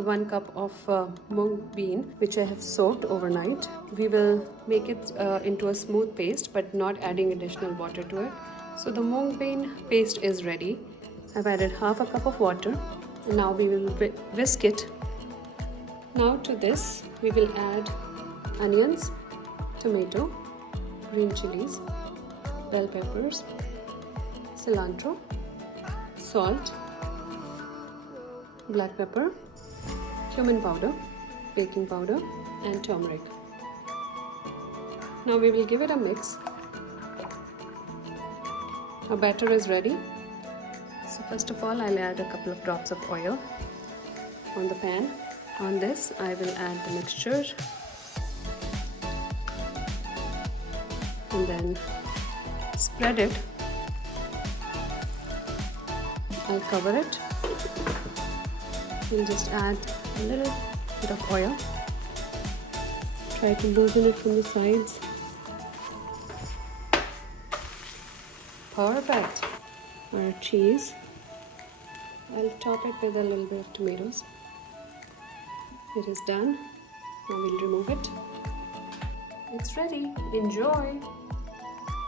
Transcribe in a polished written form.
the 1 cup of mung bean which I have soaked overnight. We will make it into a smooth paste but not adding additional water to it. So the mung bean paste is ready. I've added half a cup of water and now we will whisk it. Now to this we will add onions, tomato, green chilies, bell peppers, cilantro, salt, black pepper, cumin powder, baking powder and turmeric. Now we will give it a mix. Our batter is ready. So first of all I'll add a couple of drops of oil on the pan. On this I will add the mixture and then spread it. I'll cover it. We'll just add a little bit of oil. Try to loosen it from the sides. Perfect. Our cheese. I'll top it with a little bit of tomatoes. It is done. Now we'll remove it. It's ready. Enjoy!